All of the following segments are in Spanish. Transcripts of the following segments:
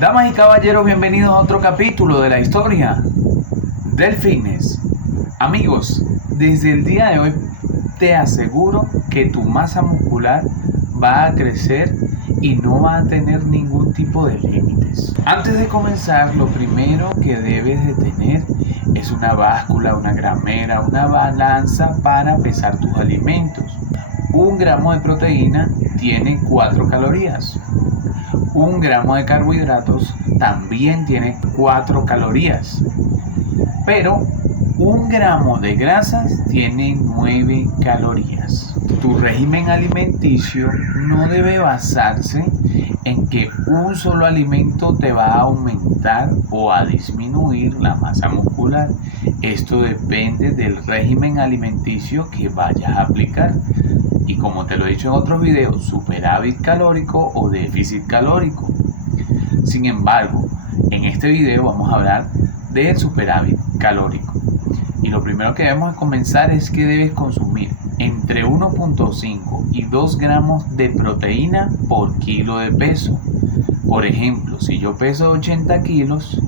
Damas y caballeros, bienvenidos a otro capítulo de la historia del fitness. Amigos, desde el día de hoy te aseguro que tu masa muscular va a crecer y no va a tener ningún tipo de límites. Antes de comenzar, lo primero que debes de tener es una báscula, una gramera, una balanza para pesar tus alimentos. 1 gramo de proteína tiene 4 calorías. 1 gramo de carbohidratos también tiene 4 calorías. Pero 1 gramo de grasas tiene 9 calorías. Tu régimen alimenticio no debe basarse en que un solo alimento te va a aumentar o a disminuir la masa muscular. Esto depende del régimen alimenticio que vayas a aplicar. Y como te lo he dicho en otros videos, superávit calórico o déficit calórico. Sin embargo, en este video vamos a hablar del superávit calórico. Y lo primero que debemos comenzar es que debes consumir entre 1.5 y 2 gramos de proteína por kilo de peso. Por ejemplo, si yo peso 80 kilos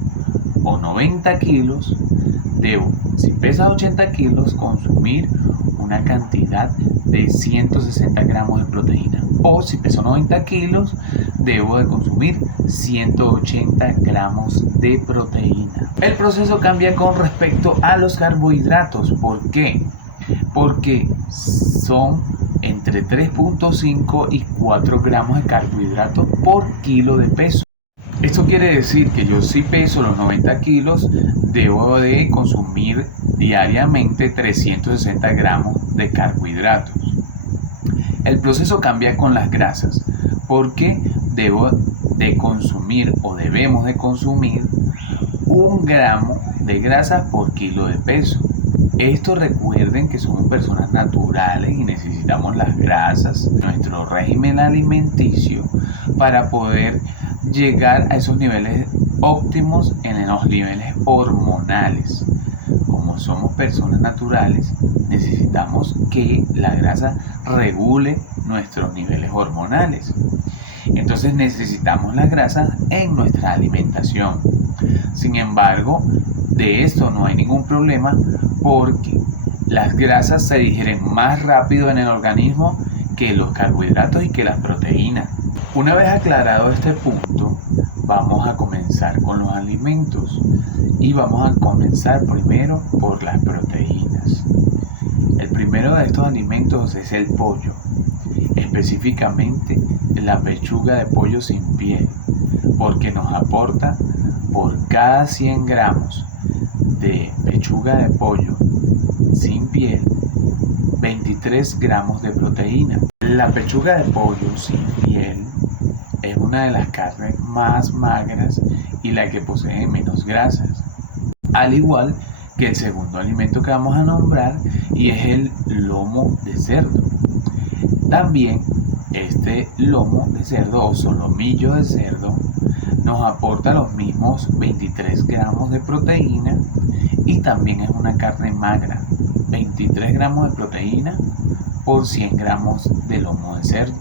o 90 kilos, debo, si pesas 80 kilos, consumir una cantidad de 160 gramos de proteína. O si peso 90 kilos, debo de consumir 180 gramos de proteína. El proceso cambia con respecto a los carbohidratos. ¿Por qué? Porque son entre 3.5 y 4 gramos de carbohidratos por kilo de peso. Esto quiere decir que yo, si peso los 90 kilos, debo de consumir diariamente 360 gramos de carbohidratos. El proceso cambia con las grasas, porque debo de consumir o debemos de consumir 1 gramo de grasa por kilo de peso. Esto, recuerden que somos personas naturales y necesitamos las grasas, nuestro régimen alimenticio, para poder llegar a esos niveles óptimos en los niveles hormonales. Como somos personas naturales, necesitamos que la grasa regule nuestros niveles hormonales. Entonces necesitamos las grasas en nuestra alimentación. Sin embargo, de esto no hay ningún problema, porque las grasas se digieren más rápido en el organismo que los carbohidratos y que las proteínas. Una vez aclarado este punto, vamos a comenzar con los alimentos y vamos a comenzar primero por las proteínas. El primero de estos alimentos es el pollo, específicamente la pechuga de pollo sin piel, porque nos aporta por cada 100 gramos de pechuga de pollo sin piel 23 gramos de proteína. La pechuga de pollo sin piel es una de las carnes más magras y la que posee menos grasas, al igual que el segundo alimento que vamos a nombrar, y es el lomo de cerdo. También este lomo de cerdo o solomillo de cerdo nos aporta los mismos 23 gramos de proteína y también es una carne magra, 23 gramos de proteína por 100 gramos de lomo de cerdo.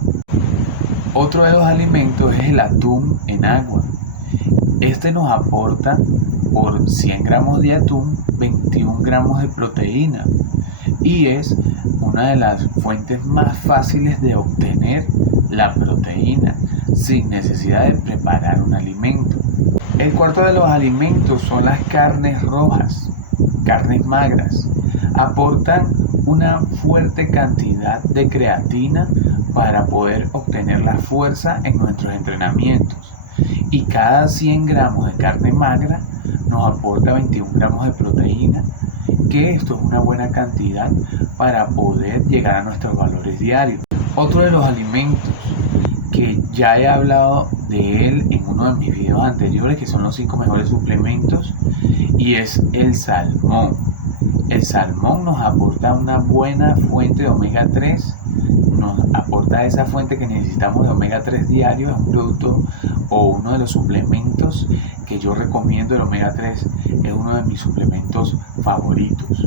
Otro de los alimentos es el atún en agua. Este nos aporta por 100 gramos de atún 21 gramos de proteína y es una de las fuentes más fáciles de obtener la proteína sin necesidad de preparar un alimento. El cuarto de los alimentos son las carnes rojas, carnes magras. Aportan una fuerte cantidad de creatina para poder obtener la fuerza en nuestros entrenamientos. Y cada 100 gramos de carne magra nos aporta 21 gramos de proteína, que esto es una buena cantidad para poder llegar a nuestros valores diarios. Otro de los alimentos que ya he hablado de él en uno de mis videos anteriores, que son los 5 mejores suplementos, y es el salmón. El salmón nos aporta una buena fuente de omega 3, nos aporta esa fuente que necesitamos de omega 3 diario. Es un producto o uno de los suplementos que yo recomiendo. El omega 3 es uno de mis suplementos favoritos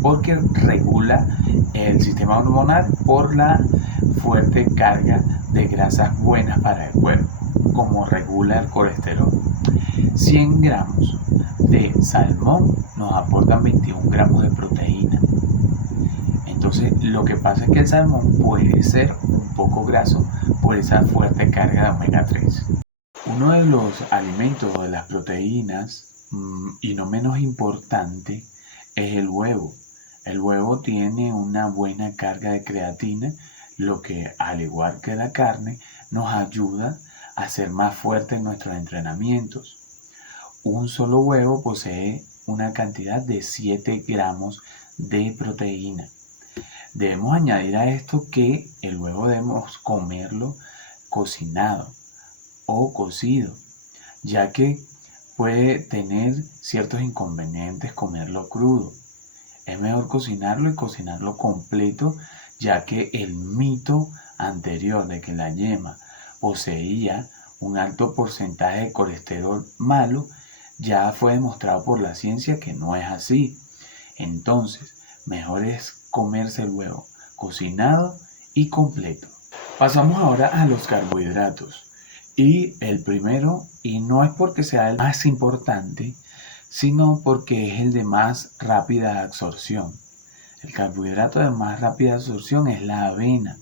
porque regula el sistema hormonal por la fuerte carga de grasas buenas para el cuerpo. como regula el colesterol. 100 gramos de salmón nos aportan 21 gramos de proteína. Entonces, lo que pasa es que el salmón puede ser un poco graso por esa fuerte carga de omega 3. Uno de los alimentos de las proteínas, y no menos importante, es el huevo. El huevo tiene una buena carga de creatina, lo que, al igual que la carne, nos ayuda a ser más fuertes en nuestros entrenamientos. Un solo huevo posee una cantidad de 7 gramos de proteína. Debemos añadir a esto que el huevo debemos comerlo cocinado o cocido, ya que puede tener ciertos inconvenientes comerlo crudo. Es mejor cocinarlo y cocinarlo completo, ya que el mito anterior de que la yema poseía un alto porcentaje de colesterol malo ya fue demostrado por la ciencia que no es así. Entonces, mejor es comerse el huevo cocinado y completo. Pasamos ahora a los carbohidratos. Y el primero, y no es porque sea el más importante, sino porque es el de más rápida absorción. El carbohidrato de más rápida absorción es la avena.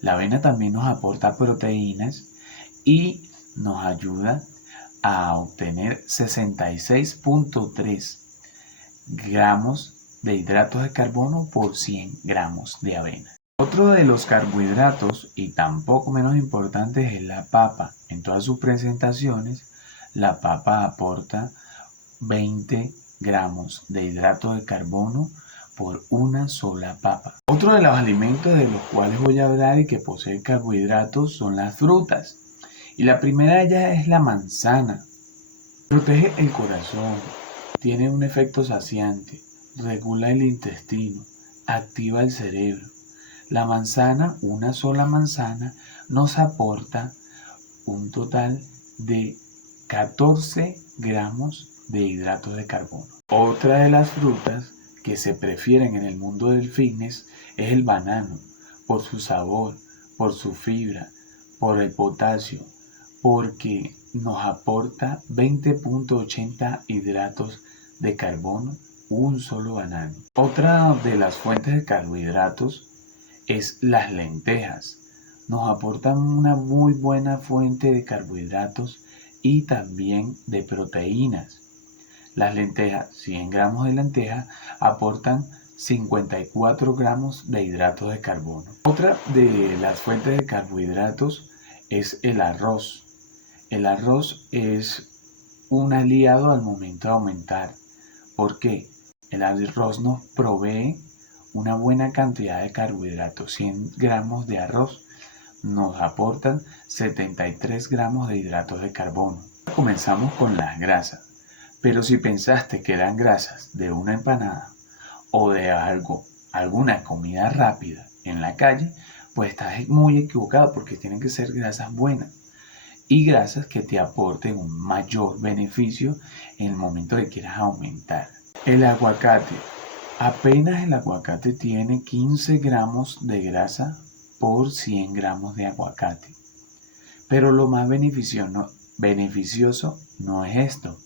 La avena también nos aporta proteínas y nos ayuda a obtener 66.3 gramos de hidratos de carbono por 100 gramos de avena. Otro de los carbohidratos, y tampoco menos importante, es la papa. En todas sus presentaciones, la papa aporta 20 gramos de hidratos de carbono por una sola papa. Otro de los alimentos de los cuales voy a hablar y que posee carbohidratos son las frutas. Y la primera de ellas es la manzana. Protege el corazón, tiene un efecto saciante, regula el intestino, activa el cerebro. La manzana, una sola manzana, nos aporta un total de 14 gramos de hidratos de carbono. Otra de las frutas que se prefieren en el mundo del fitness es el banano, por su sabor, por su fibra, por el potasio, porque nos aporta 20.80 hidratos de carbono un solo banano. Otra de las fuentes de carbohidratos es las lentejas. Nos aportan una muy buena fuente de carbohidratos y también de proteínas. Las lentejas, 100 gramos de lentejas, aportan 54 gramos de hidratos de carbono. Otra de las fuentes de carbohidratos es el arroz. El arroz es un aliado al momento de aumentar. ¿Por qué? El arroz nos provee una buena cantidad de carbohidratos. 100 gramos de arroz nos aportan 73 gramos de hidratos de carbono. Comenzamos con las grasas. Pero si pensaste que eran grasas de una empanada o de alguna comida rápida en la calle, pues estás muy equivocado, porque tienen que ser grasas buenas y grasas que te aporten un mayor beneficio en el momento que quieras aumentar. El aguacate. Apenas el aguacate tiene 15 gramos de grasa por 100 gramos de aguacate. Pero lo más beneficioso no es esto.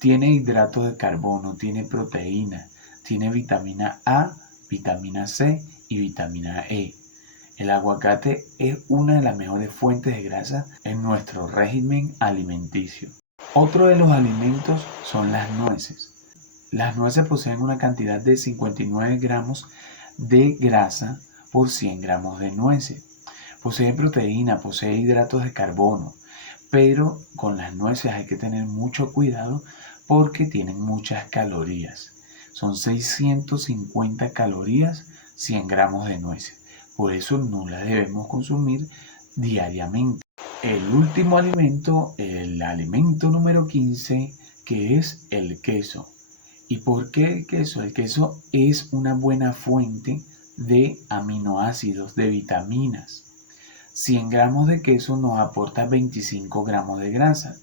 Tiene hidratos de carbono, tiene proteína, tiene vitamina A, vitamina C y vitamina E. El aguacate es una de las mejores fuentes de grasa en nuestro régimen alimenticio. Otro de los alimentos son las nueces. Las nueces poseen una cantidad de 59 gramos de grasa por 100 gramos de nueces. Poseen proteína, posee hidratos de carbono, pero con las nueces hay que tener mucho cuidado porque tienen muchas calorías. Son 650 calorías 100 gramos de nueces. Por eso no las debemos consumir diariamente. El último alimento, el alimento número 15, que es el queso. ¿Y por qué el queso? El queso es una buena fuente de aminoácidos, de vitaminas. 100 gramos de queso nos aporta 25 gramos de grasa.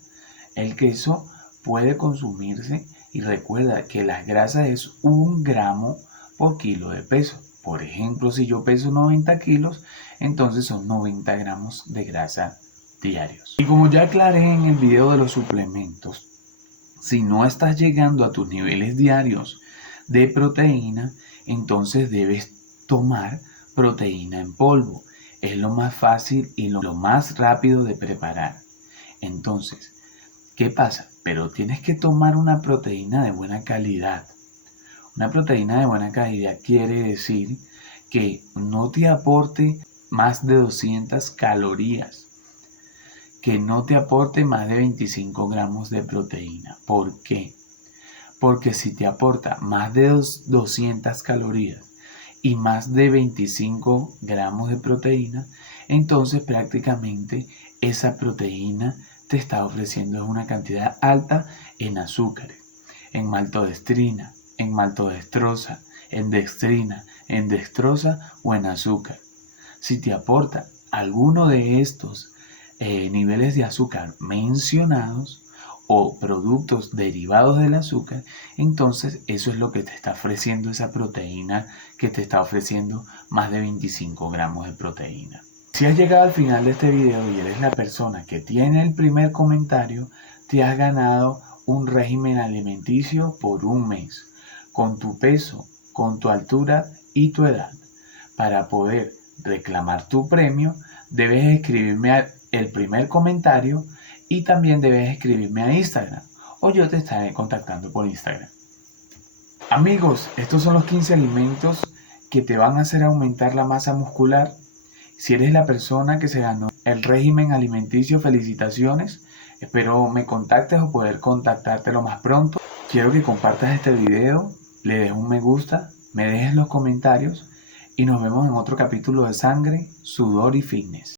El queso puede consumirse, y recuerda que la grasa es 1 gramo por kilo de peso. Por ejemplo, si yo peso 90 kilos, entonces son 90 gramos de grasa diarios. Y como ya aclaré en el video de los suplementos, si no estás llegando a tus niveles diarios de proteína, entonces debes tomar proteína en polvo. Es lo más fácil y lo más rápido de preparar. Entonces, ¿qué pasa? Pero tienes que tomar una proteína de buena calidad. Una proteína de buena calidad quiere decir que no te aporte más de 200 calorías, que no te aporte más de 25 gramos de proteína. ¿Por qué? Porque si te aporta más de 200 calorías y más de 25 gramos de proteína, entonces prácticamente esa proteína te está ofreciendo una cantidad alta en azúcares, en maltodextrina, en maltodextrosa, en dextrosa o en azúcar. Si te aporta alguno de estos niveles de azúcar mencionados o productos derivados del azúcar, entonces eso es lo que te está ofreciendo esa proteína que te está ofreciendo más de 25 gramos de proteína. Si has llegado al final de este video y eres la persona que tiene el primer comentario, te has ganado un régimen alimenticio por un mes, con tu peso, con tu altura y tu edad. Para poder reclamar tu premio, debes escribirme el primer comentario y también debes escribirme a Instagram o yo te estaré contactando por Instagram. Amigos, estos son los 15 alimentos que te van a hacer aumentar la masa muscular. Si eres la persona que se ganó el régimen alimenticio, felicitaciones. Espero me contactes o poder contactarte lo más pronto. Quiero que compartas este video, le des un me gusta, me dejes los comentarios y nos vemos en otro capítulo de Sangre, Sudor y Fitness.